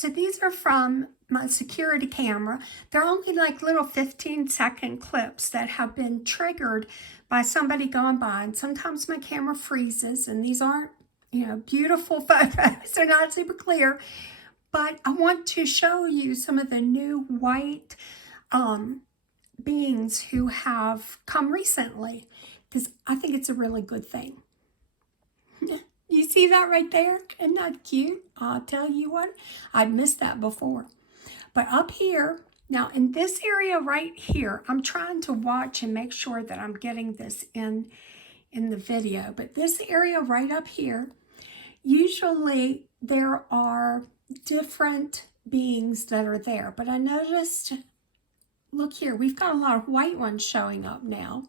So these are from my security camera. They're only like little 15-second clips that have been triggered by somebody going by. And sometimes my camera freezes, and these aren't, you know, beautiful photos. They're not super clear. But I want to show you some of the new white beings who have come recently, because I think it's a really good thing. You see that right there? Isn't that cute? I'll tell you what, I'd missed that before. But up here, now in this area right here, I'm trying to watch and make sure that I'm getting this in the video. But this area right up here, usually there are different beings that are there. But I noticed, look here, we've got a lot of white ones showing up now.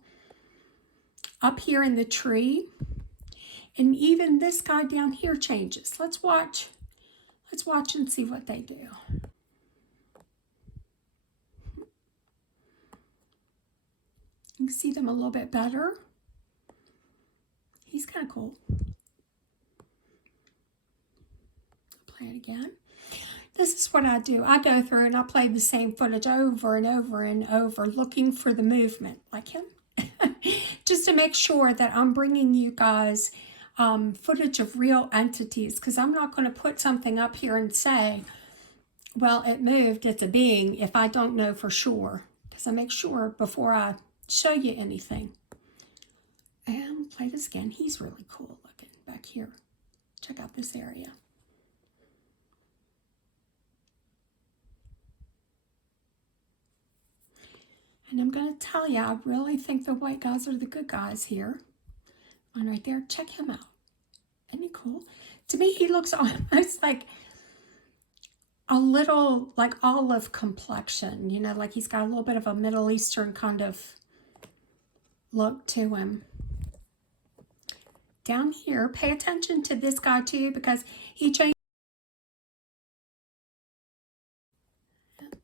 Up here in the tree. And even this guy down here changes. Let's watch and see what they do. You can see them a little bit better. He's kind of cool. Play it again. This is what I do. I go through and I play the same footage over and over and over, looking for the movement, like him. Just to make sure that I'm bringing you guys footage of real entities, because I'm not going to put something up here and say, well, it moved, it's a being, if I don't know for sure, because I make sure before I show you anything. And play this again. He's really cool looking back here. Check out this area. And I'm going to tell you, I really think the white guys are the good guys here. One right there. Check him out. Isn't he cool? To me, he looks almost like a little like olive complexion. You know, like he's got a little bit of a Middle Eastern kind of look to him. Down here, pay attention to this guy too, because he changed.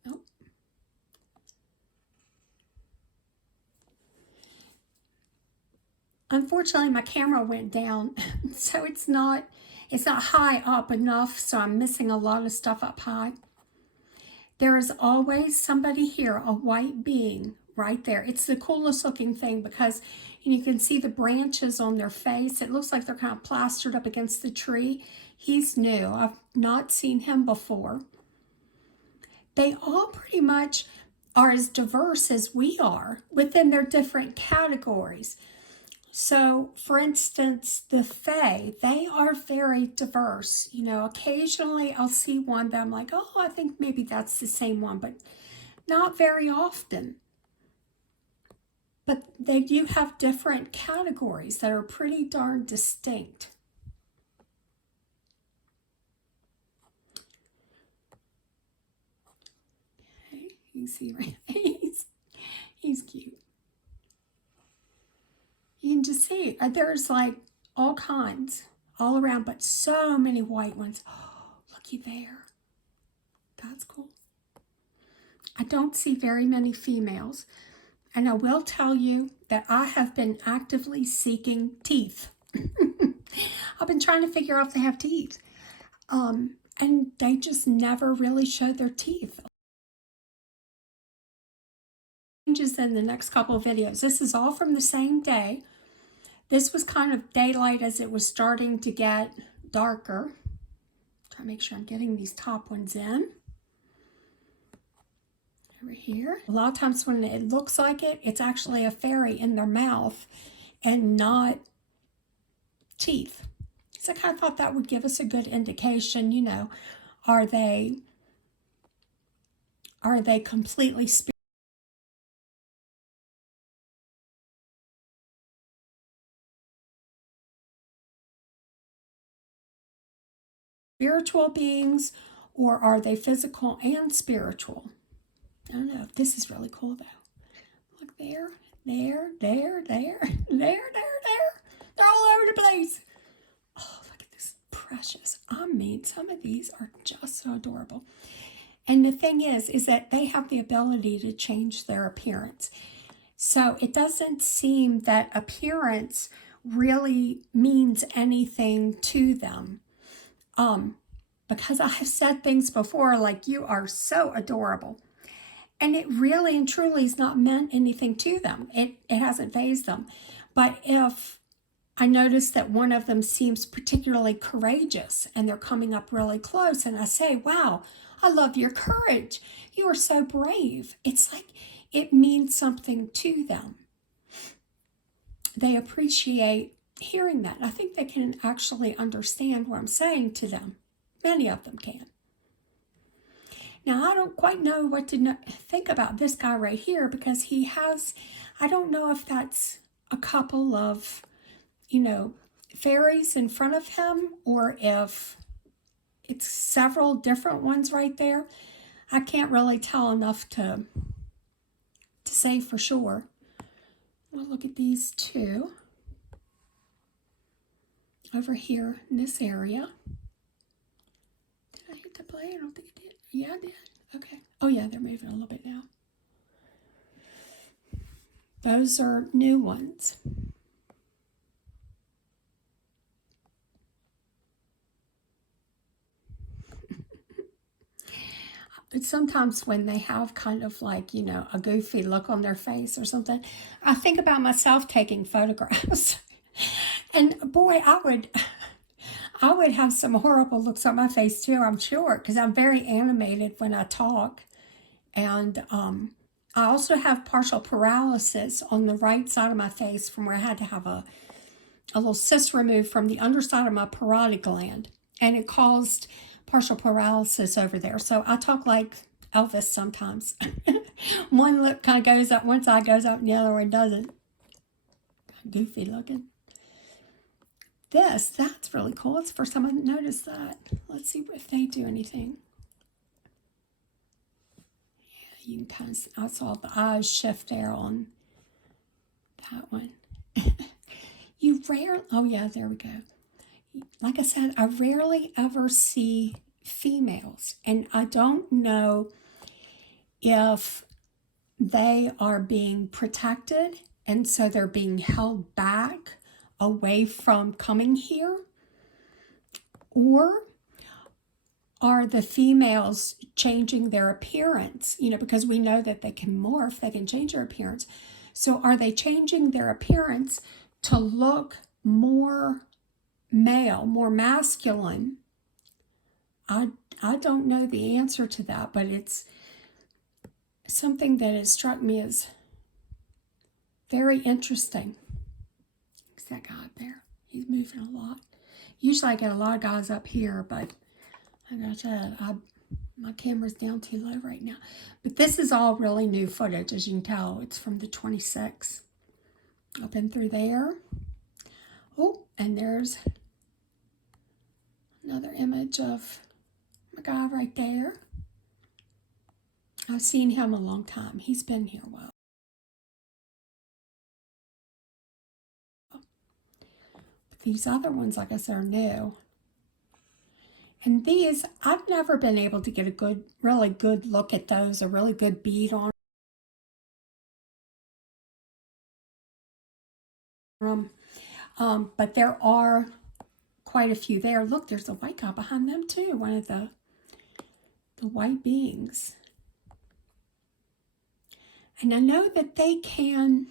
Oh. Unfortunately, my camera went down, so it's not high up enough, so I'm missing a lot of stuff up high. There is always somebody here, a white being right there. It's the coolest looking thing, because you can see the branches on their face. It looks like they're kind of plastered up against the tree. He's new. I've not seen him before. They all pretty much are as diverse as we are within their different categories. So, for instance, the Fae, they are very diverse. You know, occasionally I'll see one that I'm like, oh, I think maybe that's the same one, but not very often. But they do have different categories that are pretty darn distinct. Okay, you can see right he's cute. You can just see there's like all kinds all around, but so many white ones. Oh, looky there. That's cool. I don't see very many females. And I will tell you that I have been actively seeking teeth. I've been trying to figure out if they have teeth. And they just never really show their teeth. Changes in the next couple of videos. This is all from the same day. This was kind of daylight as it was starting to get darker. Try to make sure I'm getting these top ones in. Over here. A lot of times when it looks like it, it's actually a fairy in their mouth and not teeth. So I kind of thought that would give us a good indication, you know, are they completely spiritual beings, or are they physical and spiritual? I don't know. This is really cool though. Look there, there, there, there, there. They're all over the place. Oh, look at this. Precious. I mean, some of these are just so adorable. And the thing is that they have the ability to change their appearance. So it doesn't seem that appearance really means anything to them. because I have said things before like, you are so adorable. And it really and truly has not meant anything to them. It hasn't fazed them. But if I notice that one of them seems particularly courageous and they're coming up really close and I say, wow, I love your courage. You are so brave. It's like it means something to them. They appreciate hearing that. I think they can actually understand what I'm saying to them. Many of them can. Now, I don't quite know what to think about this guy right here because he has, I don't know if that's a couple of, fairies in front of him or if it's several different ones right there. I can't really tell enough to say for sure. We'll look at these two over here in this area. Did I hit the play? I don't think I did. Yeah, I did. Okay. Oh, yeah, they're moving a little bit now. Those are new ones. Sometimes when they have kind of like, a goofy look on their face or something, I think about myself taking photographs. And boy, I would have some horrible looks on my face too, I'm sure, because I'm very animated when I talk. And I also have partial paralysis on the right side of my face from where I had to have a little cyst removed from the underside of my parotid gland. And it caused partial paralysis over there. So I talk like Elvis sometimes. One lip kind of goes up, one side goes up, and the other one doesn't. Goofy looking. That's really cool. It's the first time I noticed that. Let's see if they do anything. Yeah, you can kind of, I saw the eyes shift there on that one. Oh yeah, there we go. Like I said, I rarely ever see females, and I don't know if they are being protected and so they're being held back away from coming here, or are the females changing their appearance, because we know that they can morph, they can change their appearance. So are they changing their appearance to look more male, more masculine? I don't know the answer to that, but it's something that has struck me as very interesting. Is that guy up there? He's moving a lot. Usually I get a lot of guys up here, but like I said, my camera's down too low right now. But this is all really new footage, as you can tell. It's from the 26th. Up and through there. Oh, and there's another image of my guy right there. I've seen him a long time. He's been here a while. But these other ones, like I said, are new. And these, I've never been able to get a really good look at those, a really good bead on them. But there are quite a few there. Look, there's a white guy behind them too, one of the white beings. And I know that they can,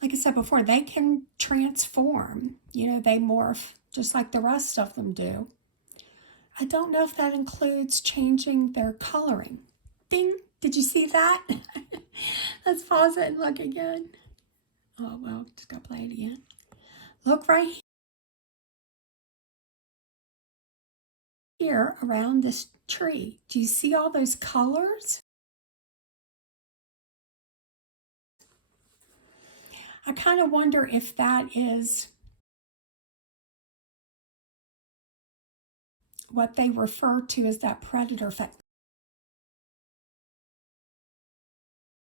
like I said before, they can transform. They morph just like the rest of them do. I don't know if that includes changing their coloring. Ding! Did you see that? Let's pause it and look again. Oh, well, just gotta play it again. Look right here around this tree. Do you see all those colors? I kind of wonder if that is what they refer to as that predator effect.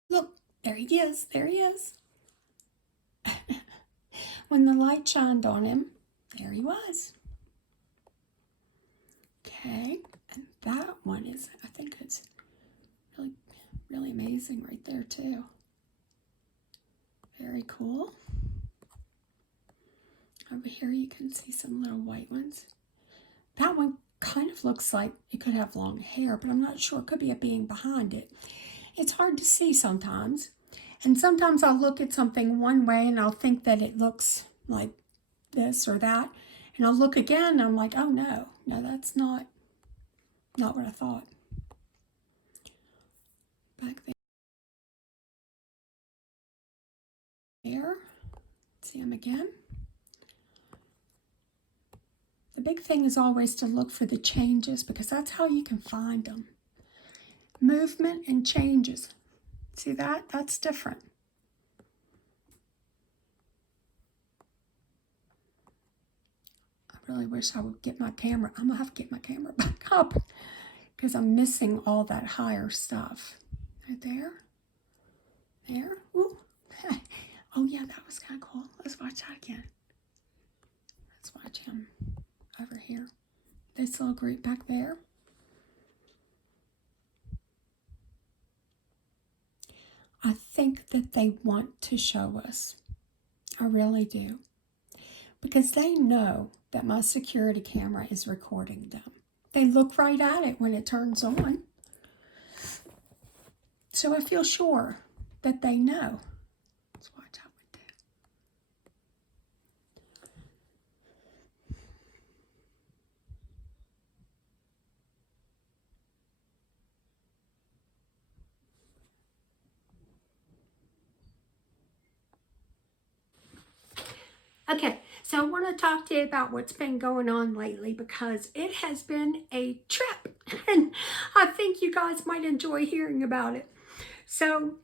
Look, there he is. There he is. When the light shined on him, there he was. Okay, and that one is, I think it's really, really amazing right there too. Very cool. Over here you can see some little white ones. That one kind of looks like it could have long hair, but I'm not sure. It could be a being behind it. It's hard to see sometimes. And sometimes I'll look at something one way and I'll think that it looks like this or that. And I'll look again and I'm like, oh no, that's not what I thought. Back there. See him again. The big thing is always to look for the changes because that's how you can find them. Movement and changes. See that? That's different. I really wish I would get my camera. I'm going to have to get my camera back up because I'm missing all that higher stuff. Right there. There. Ooh. Oh yeah, that was kind of cool. Let's watch that again. Let's watch him over here. This little group back there. I think that they want to show us. I really do. Because they know that my security camera is recording them. They look right at it when it turns on. So I feel sure that they know. Let's watch how we do. Okay, so I want to talk to you about what's been going on lately because it has been a trip and I think you guys might enjoy hearing about it. So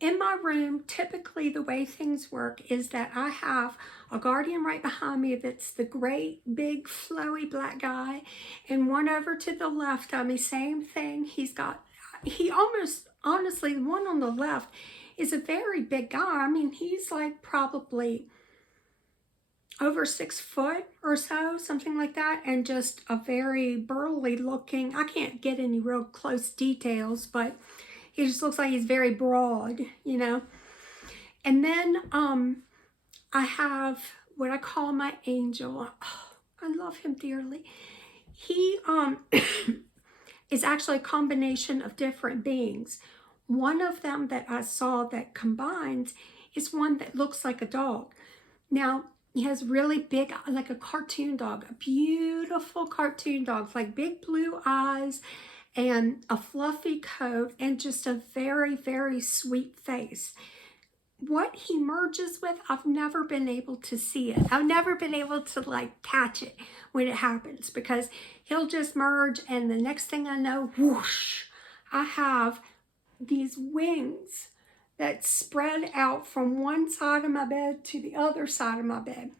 in my room, typically the way things work is that I have a guardian right behind me that's the great big flowy black guy, and one over to the left of me, same thing. He almost, honestly, the one on the left is a very big guy. I mean, he's like probably over 6 foot or so, something like that, and just a very burly looking, I can't get any real close details, but he just looks like he's very broad, you know. And then I have what I call my angel. Oh, I love him dearly. He is actually a combination of different beings. One of them that I saw that combines is one that looks like a dog. Now, he has really big, like a cartoon dog, a beautiful cartoon dog, like big blue eyes and a fluffy coat and just a very, very sweet face. What he merges with, I've never been able to see it. I've never been able to like catch it when it happens because he'll just merge and the next thing I know, whoosh, I have these wings that spread out from one side of my bed to the other side of my bed.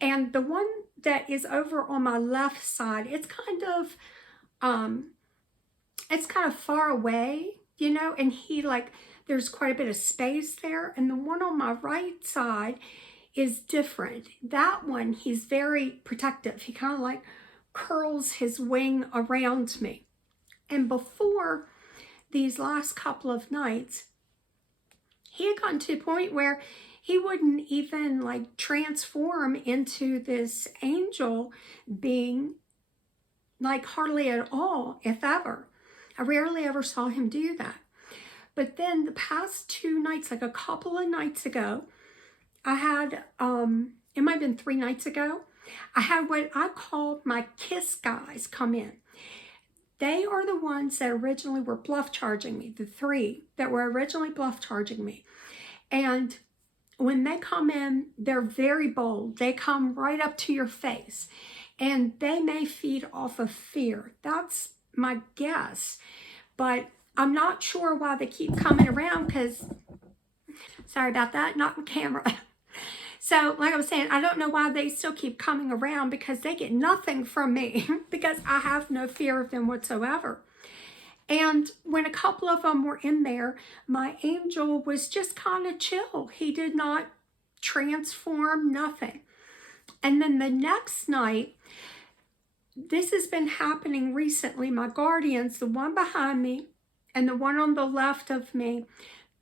And the one that is over on my left side, it's kind of far away, you know, and there's quite a bit of space there. And the one on my right side is different. That one, he's very protective. He kind of like curls his wing around me. And before these last couple of nights, he had gotten to a point where he wouldn't even like transform into this angel being, like hardly at all, if ever. I rarely ever saw him do that. But then the past 2 nights, like a couple of nights ago, I had, it might have been 3 nights ago, I had what I call my kiss guys come in. They are the ones that originally were bluff charging me, the 3 that were originally bluff charging me. And when they come in, they're very bold. They come right up to your face. And they may feed off of fear. That's my guess. But I'm not sure why they keep coming around because, sorry about that, not on camera. So like I was saying, I don't know why they still keep coming around because they get nothing from me because I have no fear of them whatsoever. And when a couple of them were in there, my angel was just kind of chill. He did not transform, nothing. And then the next night, this has been happening recently. My guardians, the one behind me and the one on the left of me,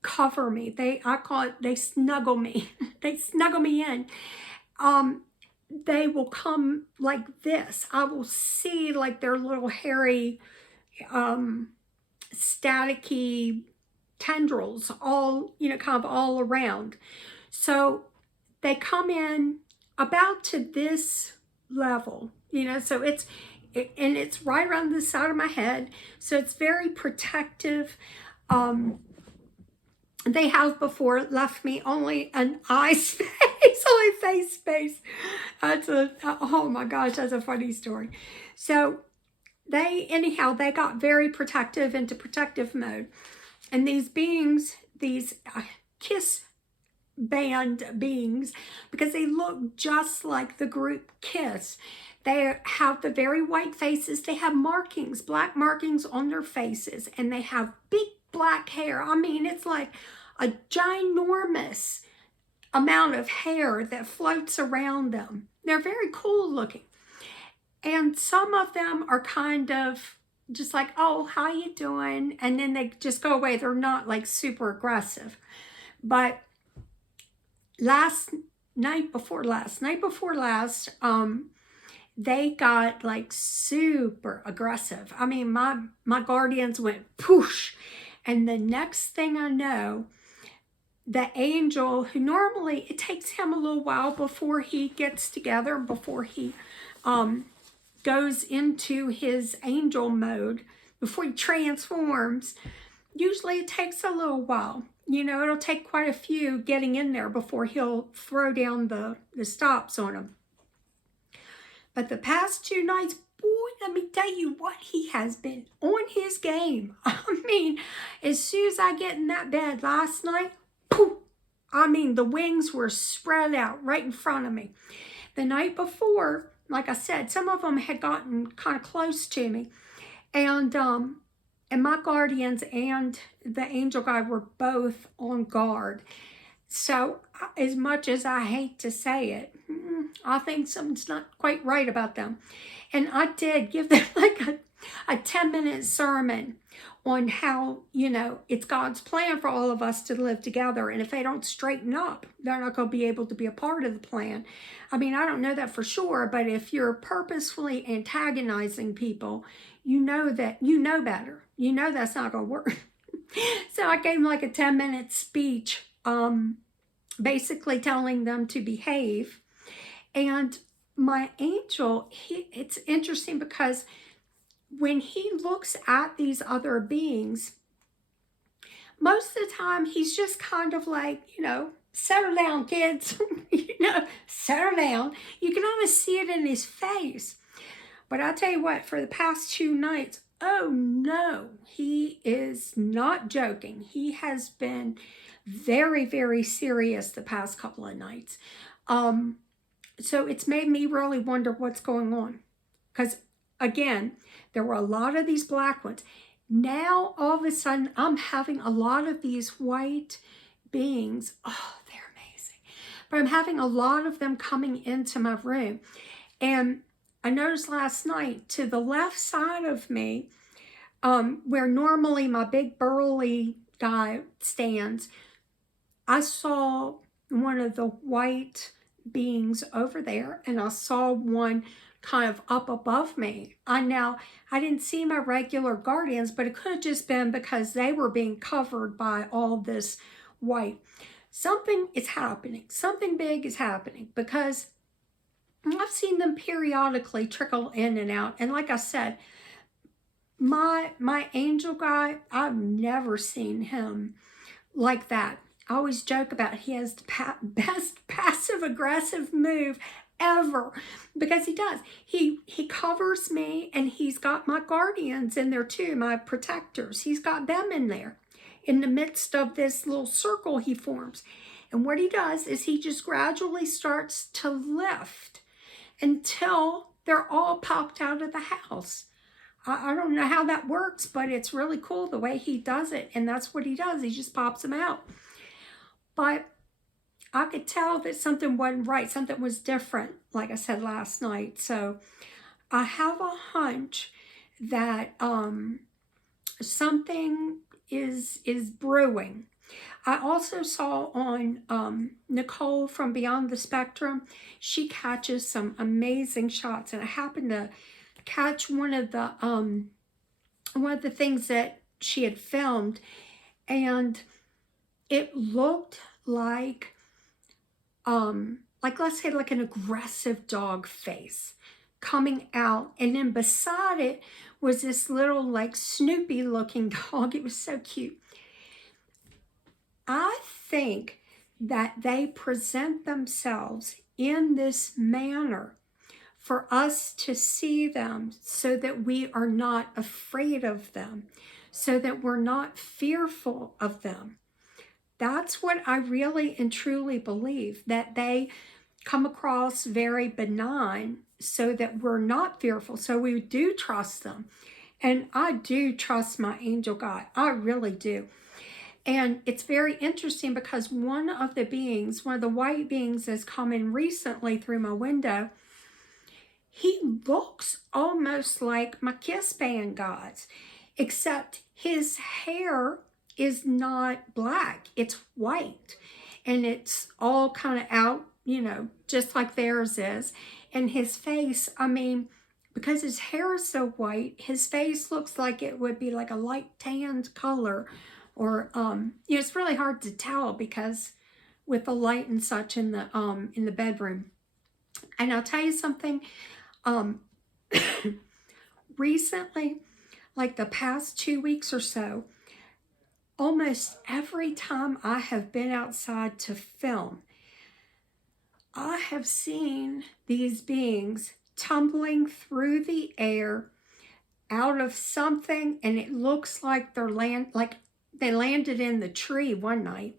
cover me. I call it, they snuggle me. They snuggle me in. they will come like this. I will see like their little hairy, staticky tendrils all, kind of all around. So they come in about to this level, so and it's right around the side of my head. So it's very protective. They have before left me only an eye space, only face space. Oh my gosh, that's a funny story. So they got very protective, into protective mode. And these beings, these kiss band beings, because they look just like the group Kiss. They have the very white faces. They have markings, black markings on their faces, and they have big black hair. I mean, it's like a ginormous amount of hair that floats around them. They're very cool looking. And some of them are kind of just like, oh, how you doing? And then they just go away. They're not like super aggressive. But night before last, they got like super aggressive. I mean, my guardians went poosh. And the next thing I know, the angel, who normally, it takes him a little while before he gets together, before he goes into his angel mode, before he transforms. Usually it takes a little while. It'll take quite a few getting in there before he'll throw down the stops on him. But the past 2 nights, boy, let me tell you what, he has been on his game. I mean, as soon as I get in that bed last night, poof, I mean, the wings were spread out right in front of me. The night before, like I said, some of them had gotten kind of close to me. And my guardians and the angel guide were both on guard. So as much as I hate to say it, I think something's not quite right about them. And I did give them like a 10-minute sermon on how, it's God's plan for all of us to live together. And if they don't straighten up, they're not going to be able to be a part of the plan. I mean, I don't know that for sure, but if you're purposefully antagonizing people, you know better. You know that's not going to work. So I gave them like a 10-minute speech, basically telling them to behave. And my angel, it's interesting because when he looks at these other beings, most of the time he's just kind of like, settle down, kids. Settle down. You can almost see it in his face. But I'll tell you what, for the past 2 nights, oh no, he is not joking. He has been very, very serious the past couple of nights. So it's made me really wonder what's going on. Because again, there were a lot of these black ones. Now, all of a sudden, I'm having a lot of these white beings. Oh, they're amazing. But I'm having a lot of them coming into my room. And I noticed last night, to the left side of me, where normally my big burly guy stands, I saw one of the white beings over there, and I saw one kind of up above me. I didn't see my regular guardians, but it could have just been because they were being covered by all this white. Something is happening. Something big is happening, because I've seen them periodically trickle in and out. And like I said, my angel guy, I've never seen him like that. I always joke about he has the best passive-aggressive move ever, because he does. He covers me, and he's got my guardians in there too, my protectors. He's got them in there in the midst of this little circle he forms. And what he does is he just gradually starts to lift until they're all popped out of the house. I don't know how that works, but it's really cool the way he does it. And that's what he does. He just pops them out. But I could tell that something wasn't right. Something was different, like I said last night. So I have a hunch that something is brewing. I also saw on Nicole from Beyond the Spectrum. She catches some amazing shots, and I happened to catch one of the things that she had filmed, and it looked like let's say like an aggressive dog face coming out, and then beside it was this little like Snoopy looking dog. It was so cute. I think that they present themselves in this manner for us to see them so that we are not afraid of them, so that we're not fearful of them. That's what I really and truly believe, that they come across very benign so that we're not fearful, so we do trust them. And I do trust my angel guide. I really do. And it's very interesting because one of the white beings that's come in recently through my window, he looks almost like my kiss band guides, except his hair is not black, it's white. And it's all kind of out, just like theirs is. And his face, I mean, because his hair is so white, his face looks like it would be like a light tanned color. Or, it's really hard to tell because with the light and such in the bedroom. And I'll tell you something, recently, like the past 2 weeks or so, almost every time I have been outside to film, I have seen these beings tumbling through the air out of something, and it looks like they landed in the tree one night.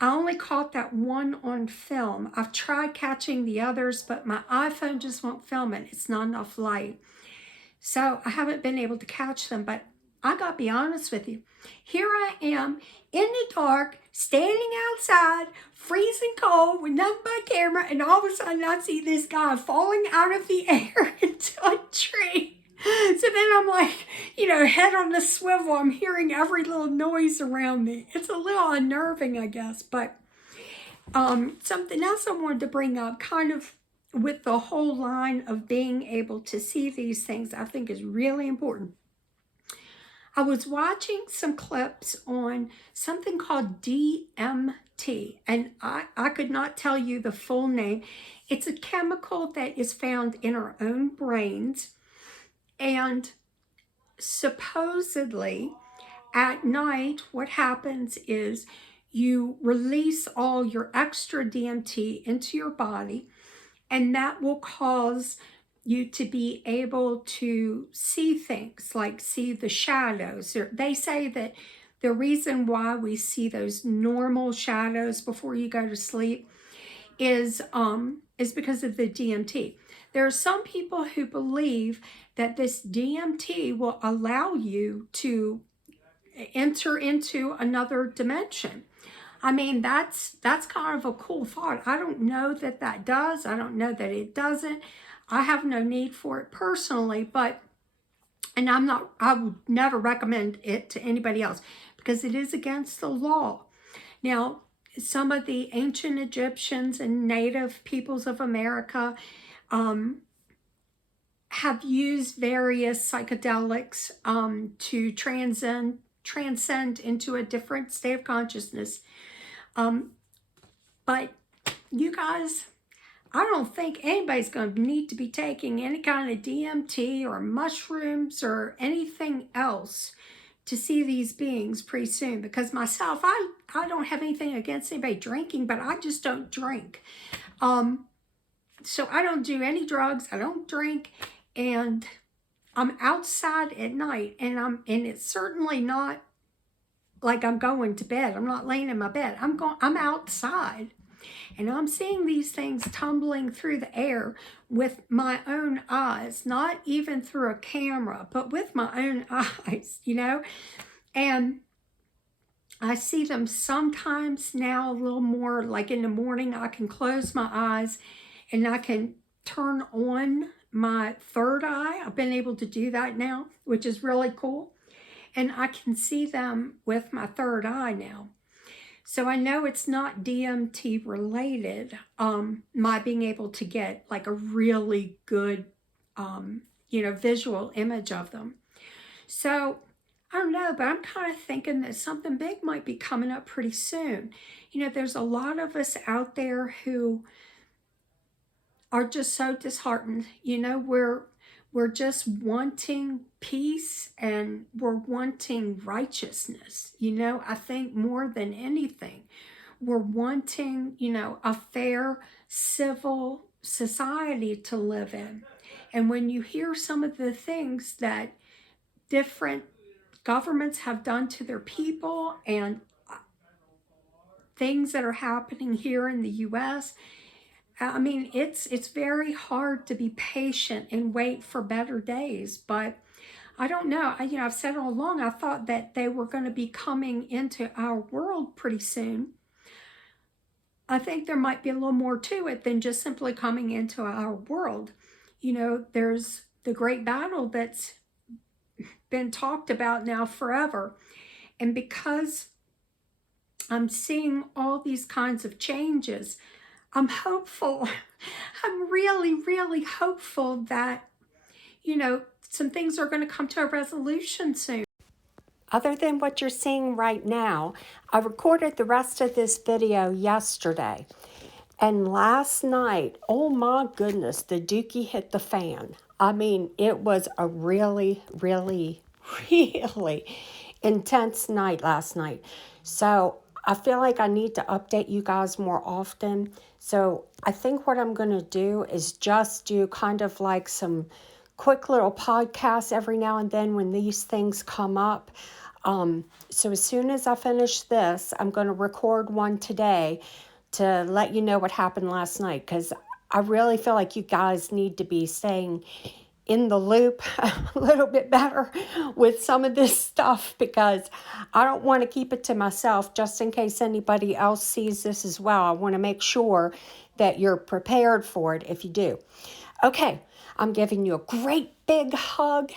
I only caught that one on film. I've tried catching the others, but my iPhone just won't film it. It's not enough light. So I haven't been able to catch them, but I gotta be honest with you. Here I am in the dark, standing outside, freezing cold with nothing but a camera, and all of a sudden I see this guy falling out of the air into a tree. So then I'm like, head on the swivel. I'm hearing every little noise around me. It's a little unnerving, I guess. But something else I wanted to bring up, kind of with the whole line of being able to see these things, I think is really important. I was watching some clips on something called DMT, and I could not tell you the full name. It's a chemical that is found in our own brains. And supposedly at night, what happens is you release all your extra DMT into your body, and that will cause you to be able to see things, like see the shadows. They say that the reason why we see those normal shadows before you go to sleep is because of the DMT. There are some people who believe that this DMT will allow you to enter into another dimension. I mean, that's kind of a cool thought. I don't know that that does. I don't know that it doesn't. I have no need for it personally, and I would never recommend it to anybody else because it is against the law. Now, some of the ancient Egyptians and native peoples of America have used various psychedelics to transcend into a different state of consciousness. But you guys, I don't think anybody's going to need to be taking any kind of DMT or mushrooms or anything else to see these beings pretty soon. Because myself, I don't have anything against anybody drinking, but I just don't drink. So I don't do any drugs. I don't drink. And I'm outside at night, and it's certainly not like I'm going to bed. I'm not laying in my bed. I'm outside, and I'm seeing these things tumbling through the air with my own eyes, not even through a camera, but with my own eyes, and I see them sometimes now a little more, like in the morning. I can close my eyes and I can turn on my third eye. I've been able to do that now, which is really cool. And I can see them with my third eye now. So I know it's not DMT related, my being able to get like a really good, visual image of them. So I don't know, but I'm kind of thinking that something big might be coming up pretty soon. There's a lot of us out there who are just so disheartened. We're just wanting peace and we're wanting righteousness. I think more than anything, we're wanting, a fair civil society to live in. And when you hear some of the things that different governments have done to their people and things that are happening here in the US, I mean, it's very hard to be patient and wait for better days. But I don't know. I've said all along, I thought that they were going to be coming into our world pretty soon. I think there might be a little more to it than just simply coming into our world. There's the great battle that's been talked about now forever. And because I'm seeing all these kinds of changes, I'm hopeful. I'm really, really hopeful that, some things are going to come to a resolution soon. Other than what you're seeing right now, I recorded the rest of this video yesterday. And last night, oh my goodness, the dookie hit the fan. I mean, it was a really, really, really intense night last night. So I feel like I need to update you guys more often. So I think what I'm going to do is just do kind of like some quick little podcasts every now and then when these things come up. So as soon as I finish this, I'm going to record one today to let you know what happened last night, because I really feel like you guys need to be staying in the loop a little bit better with some of this stuff, because I don't want to keep it to myself just in case anybody else sees this as well. I want to make sure that you're prepared for it if you do. Okay, I'm giving you a great big hug.